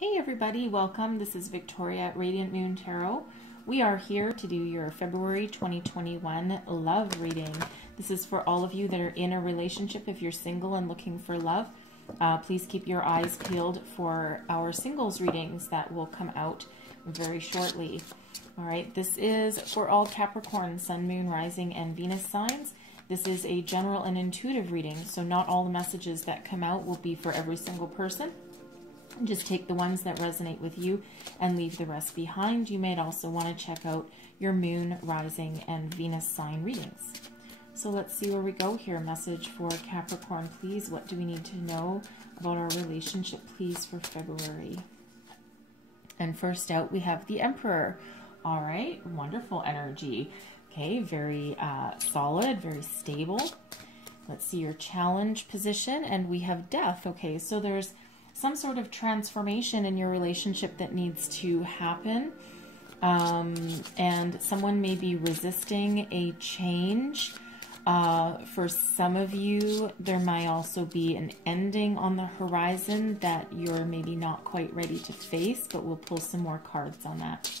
Hey everybody, welcome. This is Victoria at Radiant Moon Tarot. We are here to do your February 2021 love reading. This is for all of you that are in a relationship. If you're single and looking for love, please keep your eyes peeled for our singles readings that will come out very shortly. All right, this is for all Capricorn, Sun, Moon, Rising, and Venus signs. This is a general and intuitive reading, so not all the messages that come out will be for every single person. Just take the ones that resonate with you and leave the rest behind. You may also want to check out your Moon, Rising, and Venus sign readings. So let's see where we go here. Message for Capricorn, please. What do we need to know about our relationship, please, for February? And first out, we have the Emperor. All right, wonderful energy. Okay, very solid, very stable. Let's see your challenge position, and we have Death. Okay, so there's some sort of transformation in your relationship that needs to happen, and someone may be resisting a change. For some of you, there might also be an ending on the horizon that you're maybe not quite ready to face, but we'll pull some more cards on that.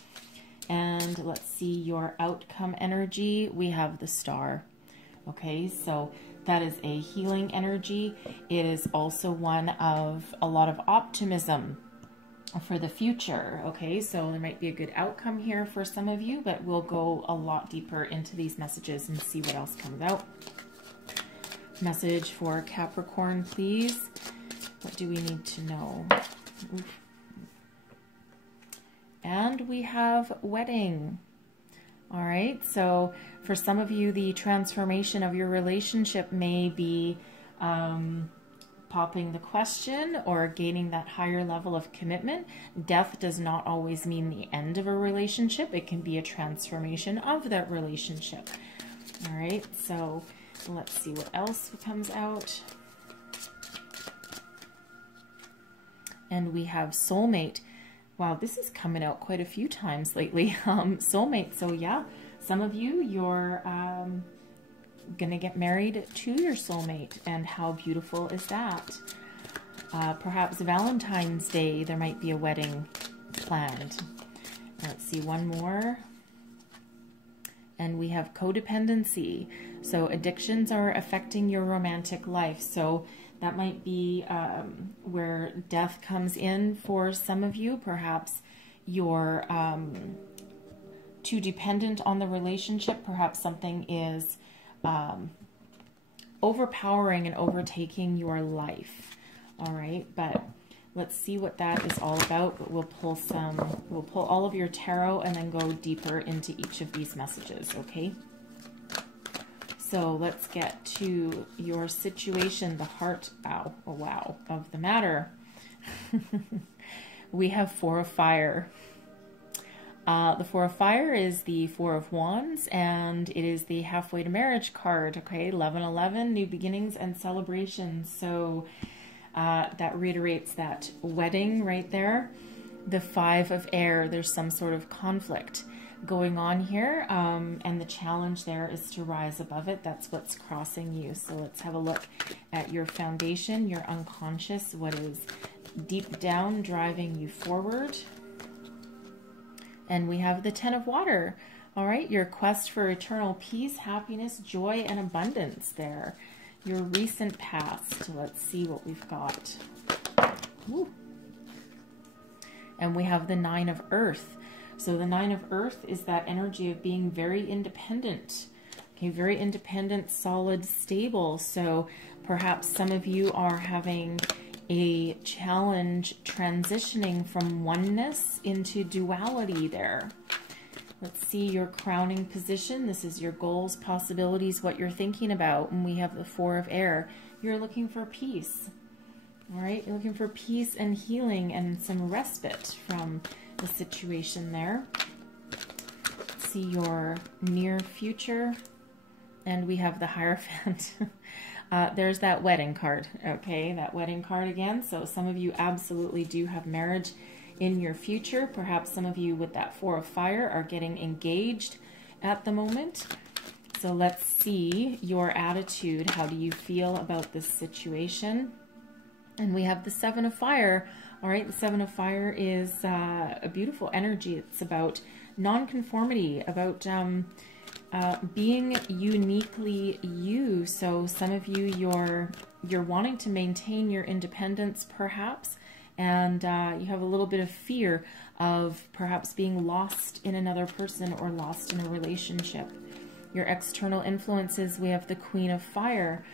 And let's see your outcome energy. We have the Star. Okay, so that is a healing energy. It is also one of a lot of optimism for the future. Okay, so there might be a good outcome here for some of you, but we'll go a lot deeper into these messages and see what else comes out. Message for Capricorn, please. What do we need to know? Oof. And we have Wedding. All right, so for some of you, the transformation of your relationship may be popping the question or gaining that higher level of commitment. Death does not always mean the end of a relationship. It can be a transformation of that relationship. All right, so let's see what else comes out. And we have Soulmate. Wow, this is coming out quite a few times lately. Soulmate. So yeah, some of you, you're going to get married to your soulmate. And how beautiful is that? Perhaps Valentine's Day, there might be a wedding planned. Let's see, one more. And we have codependency. So addictions are affecting your romantic life. So that might be where death comes in for some of you. Perhaps you're too dependent on the relationship. Perhaps something is overpowering and overtaking your life. All right, but let's see what that is all about. But we'll pull all of your tarot and then go deeper into each of these messages, okay? So let's get to your situation, the heart, of the matter. We have Four of Fire. The Four of Fire is the Four of Wands, and it is the halfway to marriage card. Okay, 11-11, new beginnings and celebrations. So that reiterates that wedding right there. The Five of Air, there's some sort of conflict going on here, and the challenge there is to rise above it. That's what's crossing you. So let's have a look at your foundation, your unconscious, what is deep down driving you forward. And we have the Ten of Water. All right, your quest for eternal peace, happiness, joy, and abundance there. Your recent past. Let's see what we've got. Ooh. And we have the Nine of Earth. So the Nine of Earth is that energy of being very independent. Okay, very independent, solid, stable. So perhaps some of you are having a challenge transitioning from oneness into duality there. Let's see your crowning position. This is your goals, possibilities, what you're thinking about. And we have the Four of Air. You're looking for peace. All right, you're looking for peace and healing and some respite from the situation there. Let's see your near future, and we have the Hierophant. There's that wedding card. Okay, that wedding card again. So some of you absolutely do have marriage in your future. Perhaps some of you with that Four of Fire are getting engaged at the moment. So let's see your attitude. How do you feel about this situation? And we have the Seven of Fire. All right, the Seven of Fire is a beautiful energy. It's about nonconformity, about being uniquely you. So some of you, you're wanting to maintain your independence, perhaps, and you have a little bit of fear of perhaps being lost in another person or lost in a relationship. Your external influences, we have the Queen of Fire.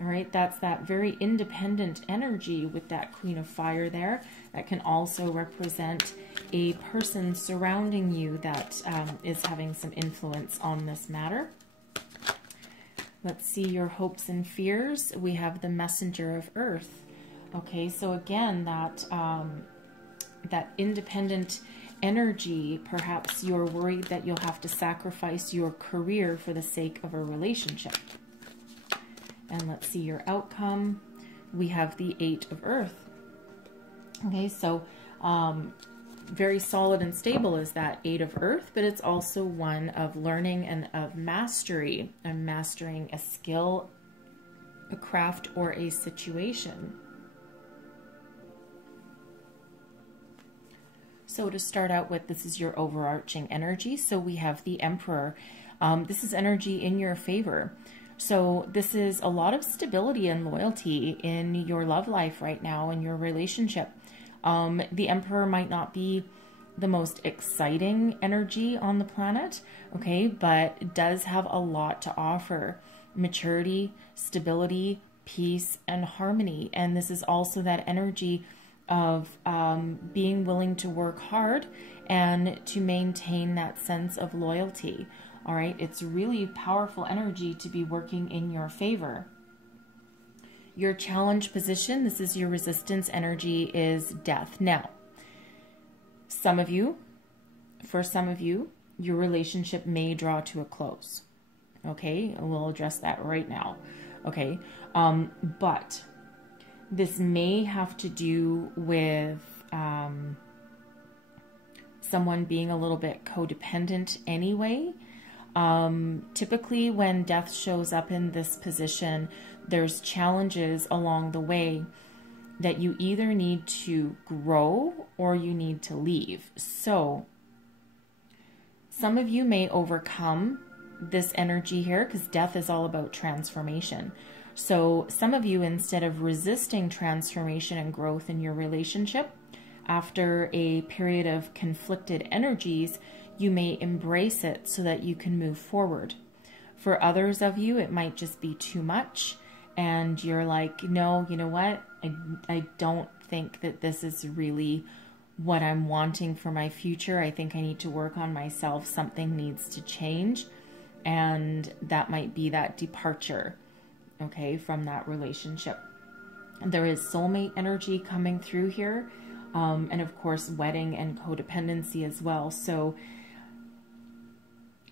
All right, that's that very independent energy with that Queen of Fire there. That can also represent a person surrounding you that is having some influence on this matter. Let's see your hopes and fears. We have the Messenger of Earth. Okay, so again, that independent energy, perhaps you're worried that you'll have to sacrifice your career for the sake of a relationship. And let's see your outcome. We have the Eight of Earth. Okay, so very solid and stable is that Eight of Earth, but it's also one of learning and of mastery, and mastering a skill, a craft, or a situation. So to start out with, this is your overarching energy. So we have the Emperor. This is energy in your favor. So this is a lot of stability and loyalty in your love life right now, in your relationship. The Emperor might not be the most exciting energy on the planet, okay, but it does have a lot to offer. Maturity, stability, peace, and harmony. And this is also that energy of being willing to work hard and to maintain that sense of loyalty. All right, it's really powerful energy to be working in your favor. Your challenge position, this is your resistance energy, is death. Now, for some of you, your relationship may draw to a close. Okay, we'll address that right now. Okay, but this may have to do with someone being a little bit codependent anyway. Typically when death shows up in this position, there's challenges along the way that you either need to grow or you need to leave. So some of you may overcome this energy here, because death is all about transformation. So some of you, instead of resisting transformation and growth in your relationship, after a period of conflicted energies, you may embrace it so that you can move forward. For others of you, it might just be too much, and you're like, no, you know what? I don't think that this is really what I'm wanting for my future. I think I need to work on myself. Something needs to change, and that might be that departure, okay, from that relationship. There is soulmate energy coming through here, and of course, wedding and codependency as well. So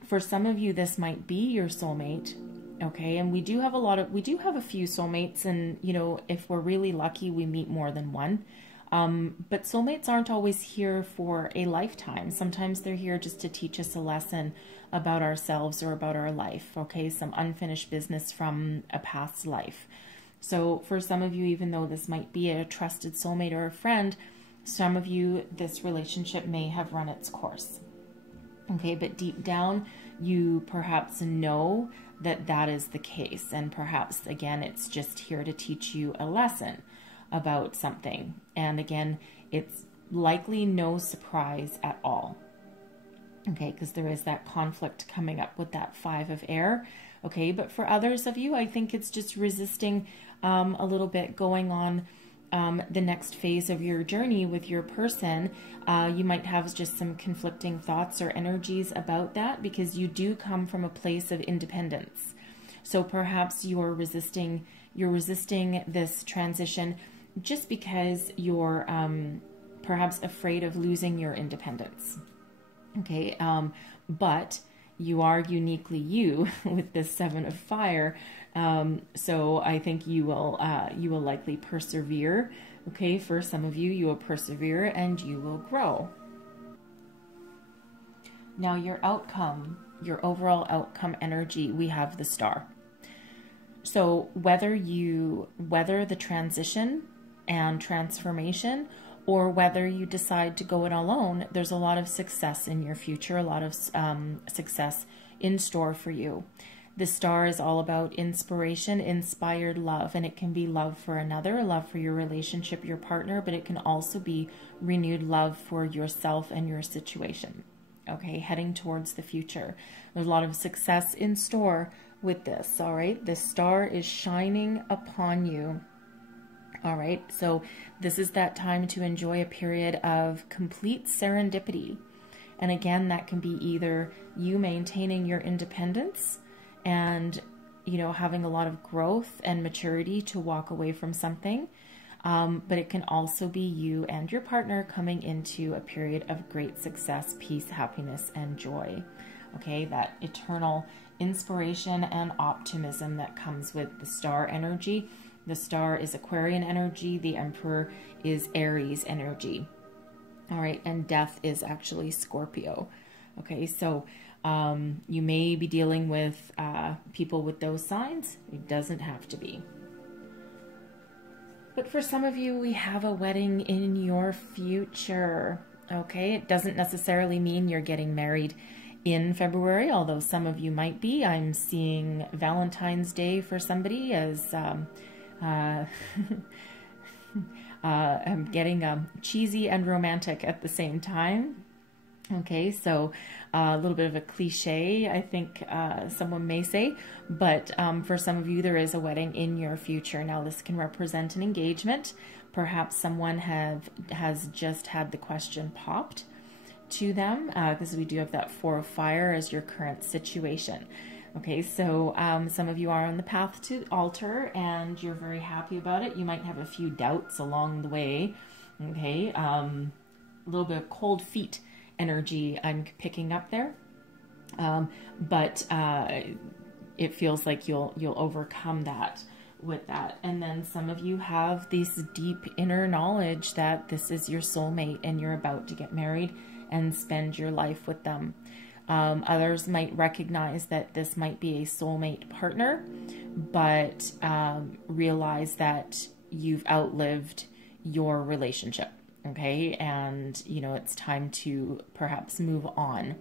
for some of you, this might be your soulmate, okay? And we do have a few soulmates, and you know, if we're really lucky, we meet more than one. But soulmates aren't always here for a lifetime. Sometimes they're here just to teach us a lesson about ourselves or about our life, okay? Some unfinished business from a past life. So for some of you, even though this might be a trusted soulmate or a friend, some of you, this relationship may have run its course. Okay, but deep down, you perhaps know that that is the case. And perhaps, again, it's just here to teach you a lesson about something. And again, it's likely no surprise at all. Okay, because there is that conflict coming up with that Five of Air. Okay, but for others of you, I think it's just resisting a little bit, going on the next phase of your journey with your person. You might have just some conflicting thoughts or energies about that, because you do come from a place of independence. So perhaps you're resisting this transition just because you're perhaps afraid of losing your independence. Okay, but you are uniquely you with this Seven of Fire. So I think you will likely persevere. Okay, for some of you, you will persevere and you will grow. Now your outcome, your overall outcome energy, we have the Star. So whether you weather the transition and transformation, or whether you decide to go it alone, there's a lot of success in your future, a lot of success in store for you. The star is all about inspiration, inspired love, and it can be love for another, love for your relationship, your partner, but it can also be renewed love for yourself and your situation. Okay, heading towards the future. There's a lot of success in store with this, all right? The star is shining upon you. All right, so this is that time to enjoy a period of complete serendipity. And again, that can be either you maintaining your independence and, you know, having a lot of growth and maturity to walk away from something. But it can also be you and your partner coming into a period of great success, peace, happiness, and joy. Okay, that eternal inspiration and optimism that comes with the star energy. The star is Aquarian energy. The Emperor is Aries energy. All right, and death is actually Scorpio. Okay, so you may be dealing with people with those signs. It doesn't have to be. But for some of you, we have a wedding in your future. Okay, it doesn't necessarily mean you're getting married in February, although some of you might be. I'm seeing Valentine's Day for somebody as I'm getting cheesy and romantic at the same time. Okay, so a little bit of a cliche, I think someone may say, but for some of you, there is a wedding in your future. Now, this can represent an engagement. Perhaps someone has just had the question popped to them, because we do have that Four of Fire as your current situation. Okay, so some of you are on the path to altar and you're very happy about it. You might have a few doubts along the way. Okay, a little bit of cold feet energy I'm picking up there, but it feels like you'll overcome that with that. And then some of you have this deep inner knowledge that this is your soulmate and you're about to get married and spend your life with them. Others might recognize that this might be a soulmate partner, but realize that you've outlived your relationship. Okay, and you know, it's time to perhaps move on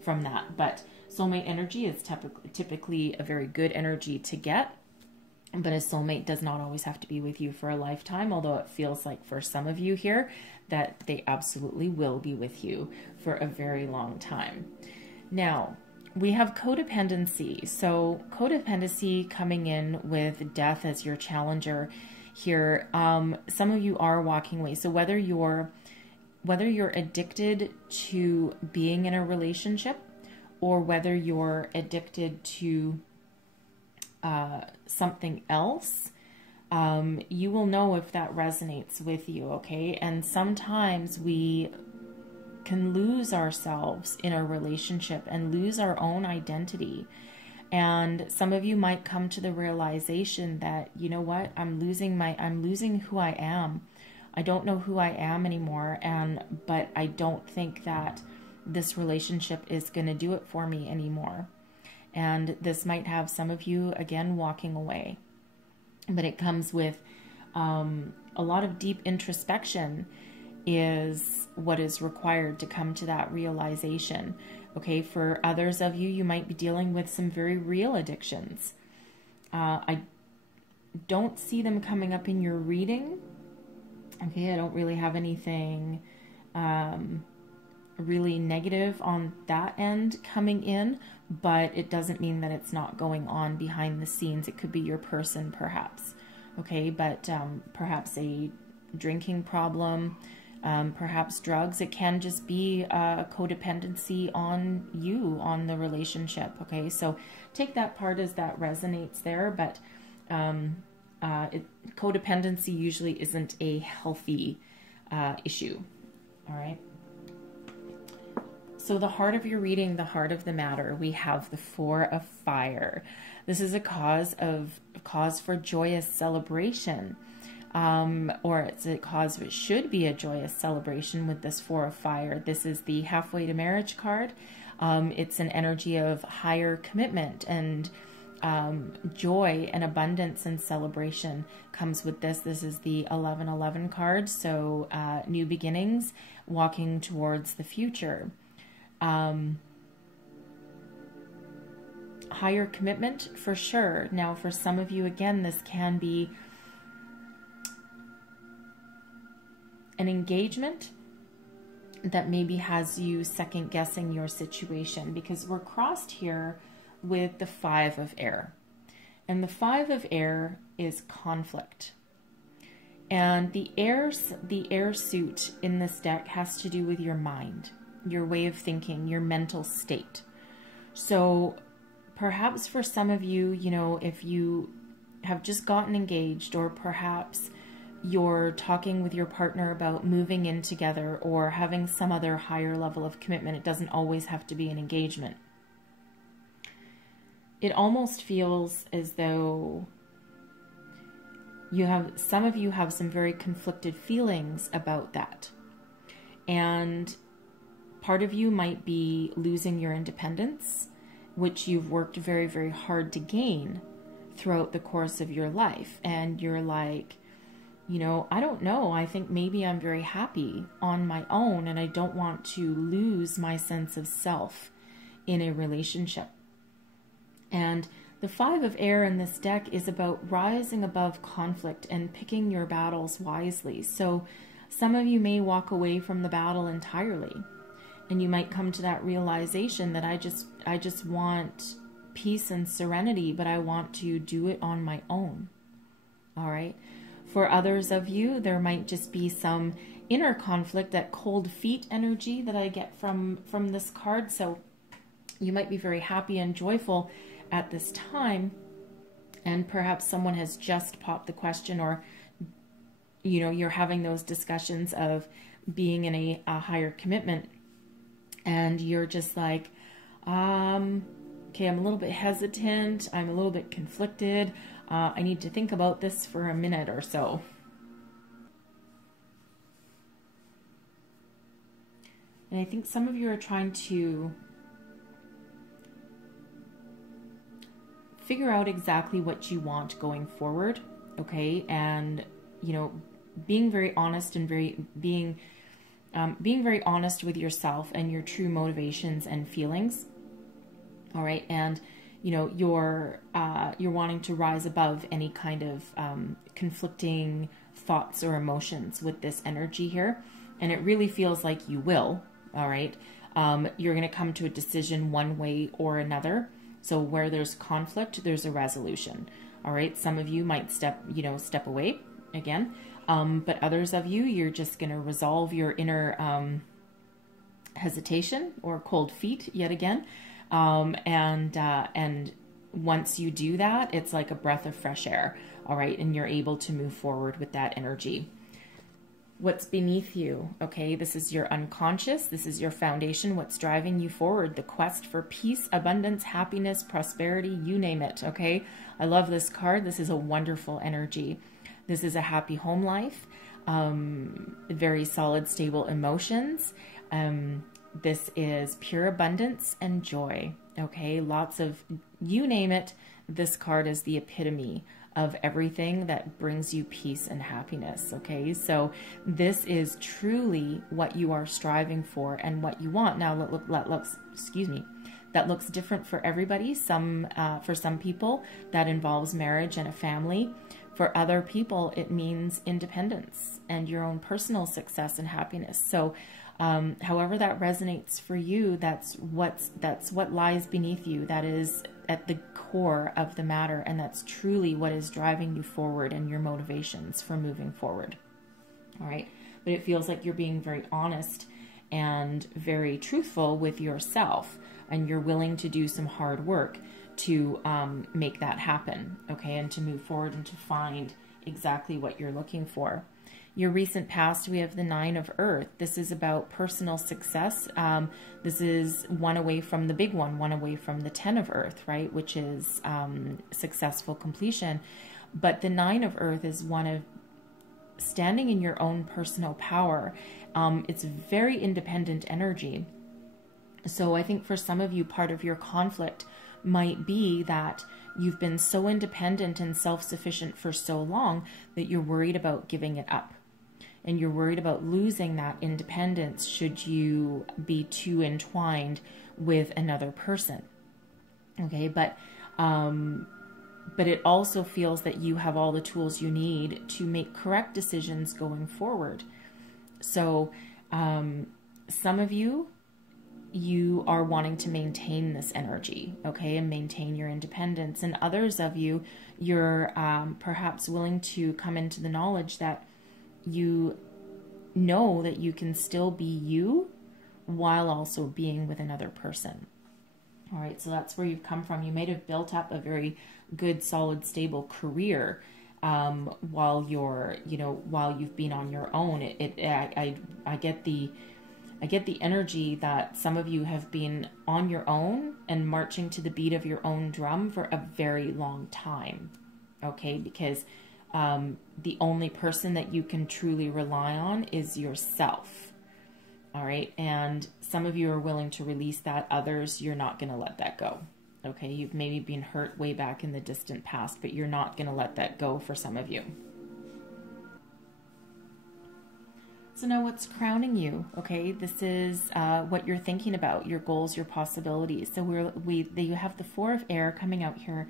from that. But soulmate energy is typically a very good energy to get, but a soulmate does not always have to be with you for a lifetime, although it feels like for some of you here that they absolutely will be with you for a very long time. Now, we have codependency. So codependency coming in with death as your challenger here. Some of you are walking away. So whether you're addicted to being in a relationship or whether you're addicted to something else, you will know if that resonates with you, okay? And sometimes we can lose ourselves in a relationship and lose our own identity. And some of you might come to the realization that, you know what, I'm losing who I am. I don't know who I am anymore, but I don't think that this relationship is going to do it for me anymore. And this might have some of you, again, walking away. But it comes with a lot of deep introspection is what is required to come to that realization. Okay, for others of you, you might be dealing with some very real addictions. I don't see them coming up in your reading. Okay, I don't really have anything really negative on that end coming in, but it doesn't mean that it's not going on behind the scenes. It could be your person, perhaps. Okay, but perhaps a drinking problem, perhaps drugs. It can just be codependency on you, on the relationship. Okay, so take that part as that resonates there, but codependency usually isn't a healthy issue. All right. So the heart of your reading, the heart of the matter, we have the Four of Fire. This is a cause for joyous celebration. Or it's a cause that should be a joyous celebration with this Four of Fire. This is the halfway to marriage card. It's an energy of higher commitment and joy and abundance and celebration comes with this. This is the 1111 card. So new beginnings, walking towards the future. Higher commitment for sure. Now, for some of you, again, this can be an engagement that maybe has you second guessing your situation, because we're crossed here with the 5 of air. And the 5 of air is conflict. And the air suit in this deck has to do with your mind, your way of thinking, your mental state. So perhaps for some of you, you know, if you have just gotten engaged, or perhaps you're talking with your partner about moving in together or having some other higher level of commitment, it doesn't always have to be an engagement. It almost feels as though some of you have some very conflicted feelings about that. And part of you might be losing your independence, which you've worked very, very hard to gain throughout the course of your life. And you're like, you know, I don't know. I think maybe I'm very happy on my own, and I don't want to lose my sense of self in a relationship. And the 5 of air in this deck is about rising above conflict and picking your battles wisely. So some of you may walk away from the battle entirely, and you might come to that realization that I just want peace and serenity, but I want to do it on my own. All right. For others of you, there might just be some inner conflict, that cold feet energy that I get from this card. So you might be very happy and joyful at this time, and perhaps someone has just popped the question, or, you know, you're having those discussions of being in a higher commitment, and you're just like, okay, I'm a little bit hesitant, I'm a little bit conflicted, I need to think about this for a minute or so. And I think some of you are trying to figure out exactly what you want going forward, okay? And, you know, being very honest and being very honest with yourself and your true motivations and feelings, all right? And you know, you're wanting to rise above any kind of conflicting thoughts or emotions with this energy here. And it really feels like you will, all right? You're going to come to a decision one way or another. So where there's conflict, there's a resolution, all right? Some of you might step away again. But others of you, you're just going to resolve your inner hesitation or cold feet yet again. And once you do that, it's like a breath of fresh air, all right? And you're able to move forward with that energy. What's beneath you, okay? This is your unconscious. This is your foundation, what's driving you forward, the quest for peace, abundance, happiness, prosperity, you name it, okay? I love this card. This is a wonderful energy. This is a happy home life, very solid, stable emotions. This is pure abundance and joy, okay? Lots of, you name it, this card is the epitome of everything that brings you peace and happiness, okay? So this is truly what you are striving for and what you want. Now, that looks different for everybody. For some people, that involves marriage and a family. For other people, it means independence and your own personal success and happiness. So however that resonates for you, that's what lies beneath you. That is at the core of the matter, and that's truly what is driving you forward and your motivations for moving forward. All right, but it feels like you're being very honest and very truthful with yourself, and you're willing to do some hard work to make that happen, okay, and to move forward and to find exactly what you're looking for. Your recent past, we have the 9 of Earth. This is about personal success. This is one away from the big one away from the 10 of Earth, right? Which is successful completion. But the 9 of Earth is one of standing in your own personal power. It's very independent energy. So I think for some of you, part of your conflict might be that you've been so independent and self-sufficient for so long that you're worried about giving it up. And you're worried about losing that independence should you be too entwined with another person. Okay, but it also feels that you have all the tools you need to make correct decisions going forward. So some of you are wanting to maintain this energy, okay, and maintain your independence. And others of you, you're perhaps willing to come into the knowledge that you know that you can still be you while also being with another person. All right, so that's where you've come from. You might have built up a very good, solid, stable career while you've been on your own. I get the energy that some of you have been on your own and marching to the beat of your own drum for a very long time. Okay, because the only person that you can truly rely on is yourself. All right. And some of you are willing to release that. Others, you're not going to let that go. Okay. You've maybe been hurt way back in the distant past, but you're not going to let that go for some of you. So now what's crowning you? Okay. This is what you're thinking about, your goals, your possibilities. So you have the Four of Air coming out here.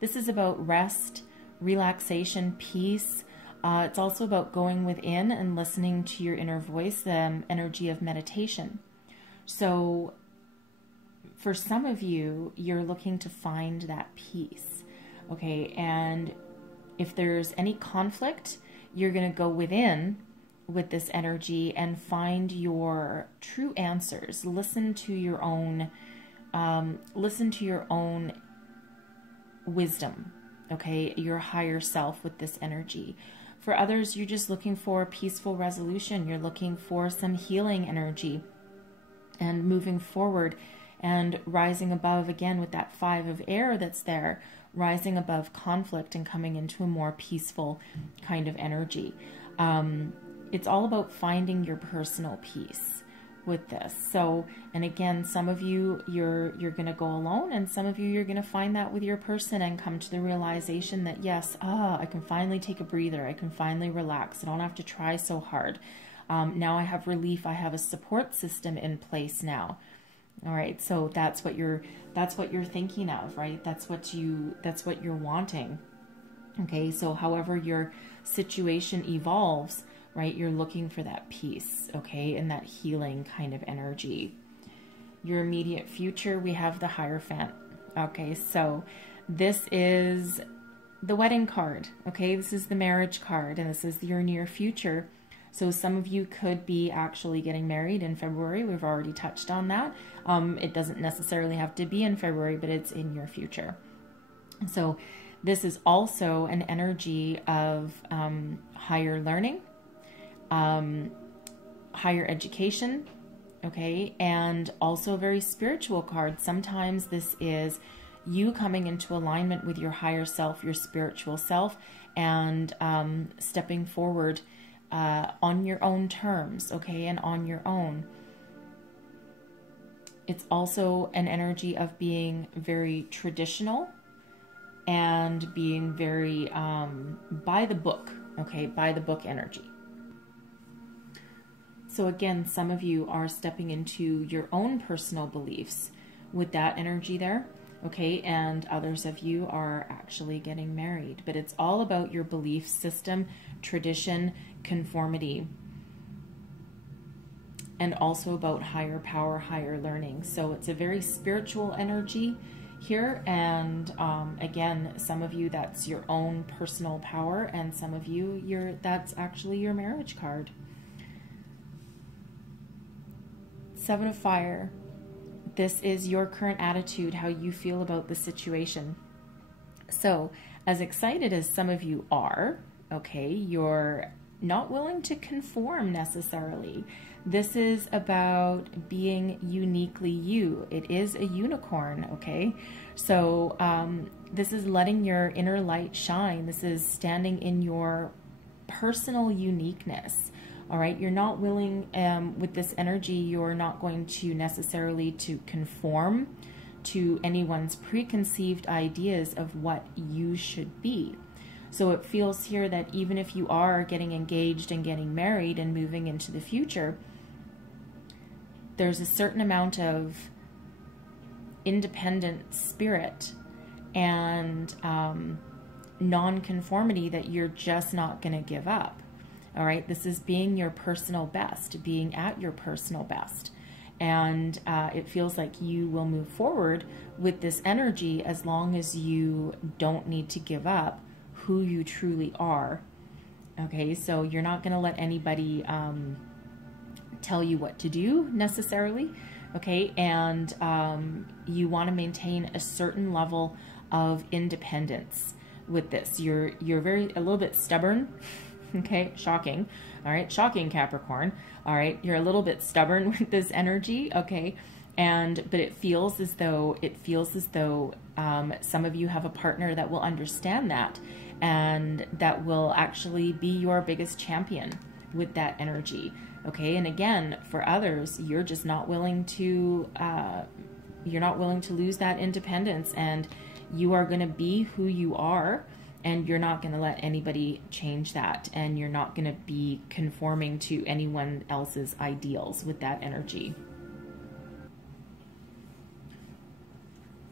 This is about rest, relaxation, peace. It's also about going within and listening to your inner voice, the energy of meditation. So for some of you, you're looking to find that peace, okay? And if there's any conflict, you're going to go within with this energy and find your true answers. Listen to your own wisdom, okay? Your higher self with this energy. For others, you're just looking for a peaceful resolution. You're looking for some healing energy and moving forward and rising above again with that Five of Air that's there, rising above conflict and coming into a more peaceful kind of energy. It's all about finding your personal peace with this. So, and again, some of you, you're going to go alone, and some of you, you're going to find that with your person and come to the realization that, yes, I can finally take a breather. I can finally relax. I don't have to try so hard. Now I have relief. I have a support system in place now. All right. So that's what you're thinking of, right? That's what you're wanting. Okay. So however your situation evolves, right, you're looking for that peace, okay, and that healing kind of energy. Your immediate future, we have the Hierophant. Okay, so this is the wedding card, okay? This is the marriage card, and this is your near future. So some of you could be actually getting married in February. We've already touched on that. It doesn't necessarily have to be in February, but it's in your future. So this is also an energy of higher learning, higher education, okay, and also a very spiritual card. Sometimes this is you coming into alignment with your higher self, your spiritual self, and stepping forward on your own terms, okay, and on your own. It's also an energy of being very traditional and being very by the book, okay, by the book energy. So again, some of you are stepping into your own personal beliefs with that energy there, okay? And others of you are actually getting married. But it's all about your belief system, tradition, conformity, and also about higher power, higher learning. So it's a very spiritual energy here. And again, some of you, that's your own personal power, and some of you, that's actually your marriage card. Seven of Fire. This is your current attitude, how you feel about the situation. So, as excited as some of you are, okay, you're not willing to conform necessarily. This is about being uniquely you. It is a unicorn, okay? So, this is letting your inner light shine. This is standing in your personal uniqueness. All right, you're not willing, with this energy, you're not going to necessarily to conform to anyone's preconceived ideas of what you should be. So it feels here that even if you are getting engaged and getting married and moving into the future, there's a certain amount of independent spirit and non-conformity that you're just not going to give up. All right, this is being your personal best, being at your personal best. And it feels like you will move forward with this energy as long as you don't need to give up who you truly are. Okay, so you're not going to let anybody tell you what to do necessarily. Okay, and you want to maintain a certain level of independence with this. You're a little bit stubborn. Okay, shocking. All right, shocking, Capricorn. All right, you're a little bit stubborn with this energy. Okay, but it feels as though some of you have a partner that will understand that, and that will actually be your biggest champion with that energy. Okay, and again, for others, you're just not willing to lose that independence, and you are going to be who you are, and you're not going to let anybody change that, and you're not going to be conforming to anyone else's ideals with that energy.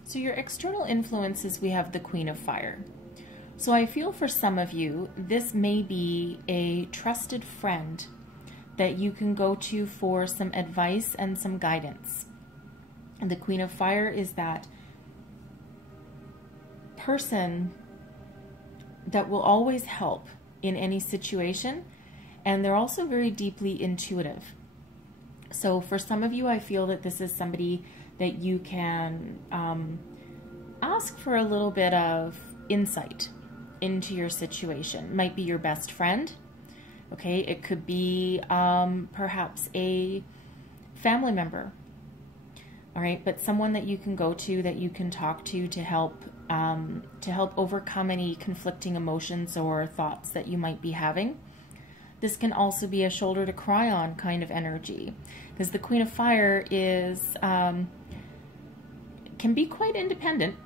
So your external influences, we have the Queen of Fire. So I feel for some of you, this may be a trusted friend that you can go to for some advice and some guidance. And the Queen of Fire is that person that will always help in any situation, and they're also very deeply intuitive. So for some of you, I feel that this is somebody that you can ask for a little bit of insight into your situation. Might be your best friend. Okay, it could be perhaps a family member. All right, but someone that you can go to, that you can talk to help overcome any conflicting emotions or thoughts that you might be having. This can also be a shoulder to cry on kind of energy, because the Queen of Fire is can be quite independent.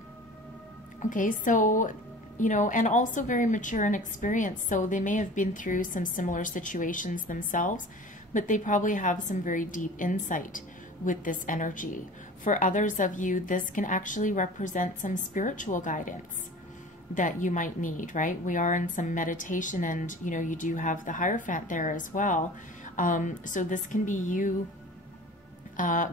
Okay, so and also very mature and experienced. So they may have been through some similar situations themselves, but they probably have some very deep insight with this energy. For others of you, this can actually represent some spiritual guidance that you might need, right? We are in some meditation, and you do have the Hierophant there as well. So this can be you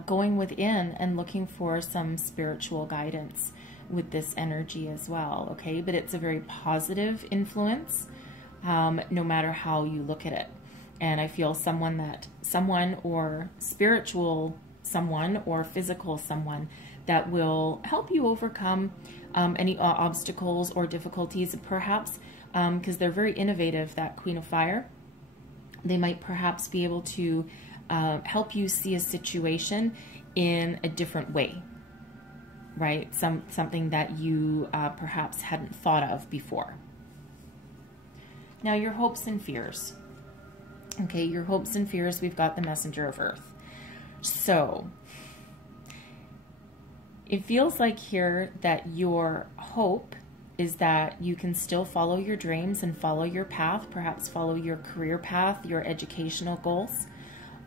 going within and looking for some spiritual guidance with this energy as well. Okay, but it's a very positive influence, no matter how you look at it. And I feel someone or spiritual someone or physical someone that will help you overcome any obstacles or difficulties, perhaps because they're very innovative, that Queen of Fire. They might perhaps be able to help you see a situation in a different way, right? Something that you perhaps hadn't thought of before. Now, your hopes and fears. Okay, your hopes and fears, we've got the Messenger of Earth. So it feels like here that your hope is that you can still follow your dreams and follow your path, perhaps follow your career path, your educational goals.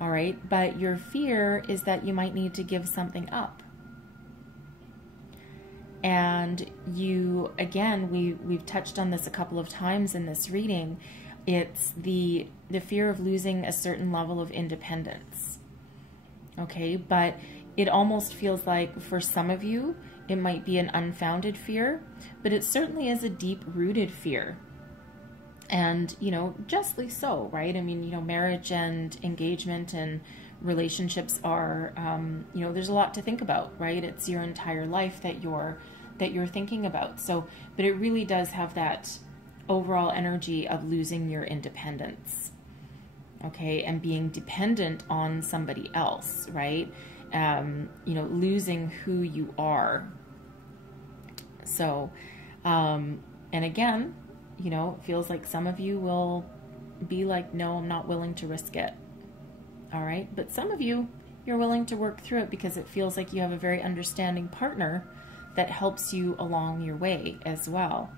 All right, but your fear is that you might need to give something up. And you, again, we've touched on this a couple of times in this reading. It's the fear of losing a certain level of independence. Okay, but it almost feels like for some of you, it might be an unfounded fear, but it certainly is a deep-rooted fear. And, justly so, right? I mean, marriage and engagement and relationships are, there's a lot to think about, right? It's your entire life that you're thinking about. So, but it really does have that overall energy of losing your independence, okay, and being dependent on somebody else, right? Losing who you are. So, and again, it feels like some of you will be like, no, I'm not willing to risk it. All right. But some of you, you're willing to work through it because it feels like you have a very understanding partner that helps you along your way as well.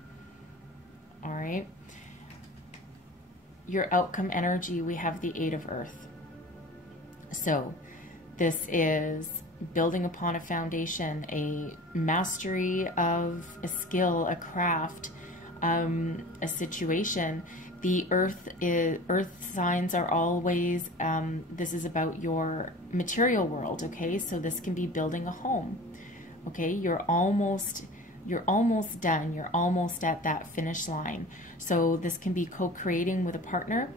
All right. Your outcome energy, we have the Eight of Earth. So this is building upon a foundation, a mastery of a skill, a craft, a situation. The earth signs are always, this is about your material world, okay? So this can be building a home, okay? You're almost done. You're almost at that finish line. So this can be co-creating with a partner,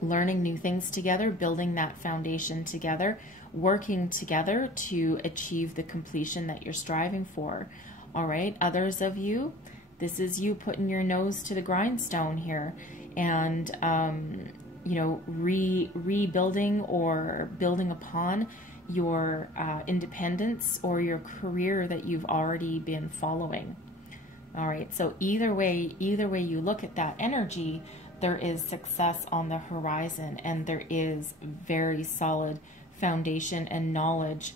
learning new things together, building that foundation together, working together to achieve the completion that you're striving for. All right, others of you, this is you putting your nose to the grindstone here and, you know, rebuilding or building upon your independence or your career that you've already been following. All right, so either way you look at that energy, there is success on the horizon, and there is very solid foundation and knowledge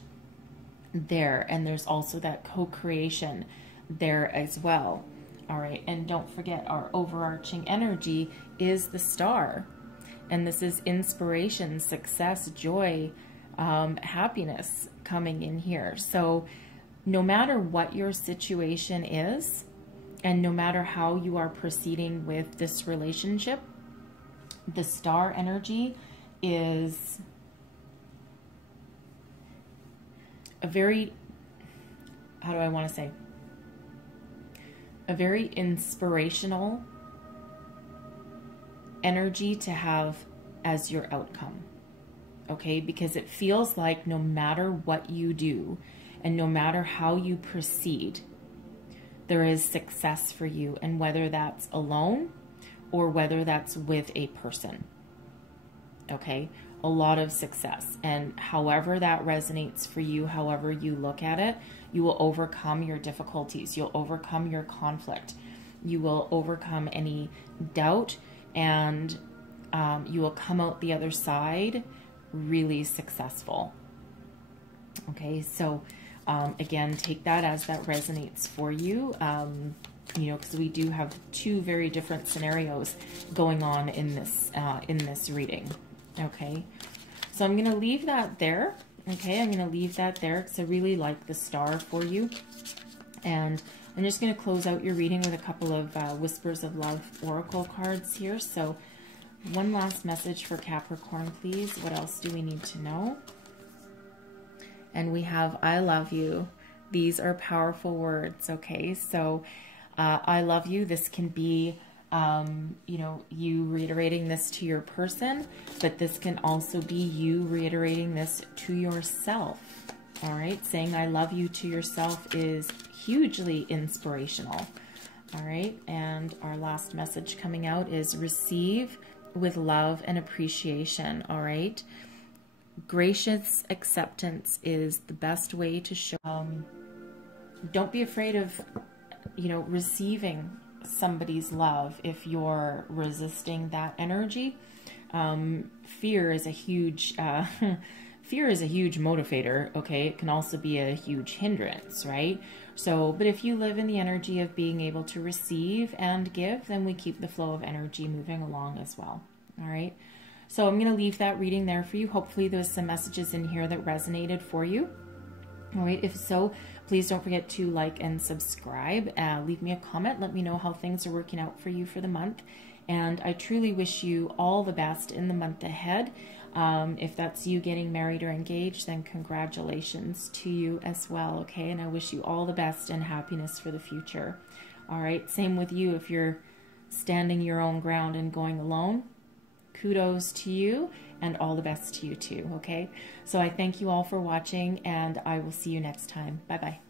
there, and there's also that co-creation there as well. All right, and don't forget, our overarching energy is the star, and this is inspiration, success, joy, happiness coming in here. So no matter what your situation is, and no matter how you are proceeding with this relationship, the star energy is a very, how do I want to say, a very inspirational energy to have as your outcome. Okay, because it feels like no matter what you do and no matter how you proceed, there is success for you, and whether that's alone or whether that's with a person. Okay, a lot of success, and however that resonates for you, however you look at it, you will overcome your difficulties, you'll overcome your conflict, you will overcome any doubt, and you will come out the other side really successful. Okay, so again, take that as that resonates for you, you know, because we do have two very different scenarios going on in this reading. Okay, so I'm going to leave that there. Okay, I'm going to leave that there because I really like the star for you. And I'm just going to close out your reading with a couple of Whispers of Love Oracle cards here. So one last message for Capricorn, please. What else do we need to know? And we have, I love you. These are powerful words, okay? So I love you. This can be, you know, you reiterating this to your person, but this can also be you reiterating this to yourself, all right? Saying I love you to yourself is hugely inspirational, all right? And our last message coming out is receive with love and appreciation, all right? Gracious acceptance is the best way to show. Don't be afraid of, you know, receiving somebody's love if you're resisting that energy. Fear is a huge fear is a huge motivator, okay? It can also be a huge hindrance, right? So, but if you live in the energy of being able to receive and give, then we keep the flow of energy moving along as well, all right? So I'm going to leave that reading there for you. Hopefully there's some messages in here that resonated for you. All right, if so, please don't forget to like and subscribe. Leave me a comment. Let me know how things are working out for you for the month. And I truly wish you all the best in the month ahead. If that's you getting married or engaged, then congratulations to you as well, okay? And I wish you all the best and happiness for the future. All right, same with you if you're standing your own ground and going alone. Kudos to you and all the best to you too, okay? So I thank you all for watching, and I will see you next time. Bye-bye.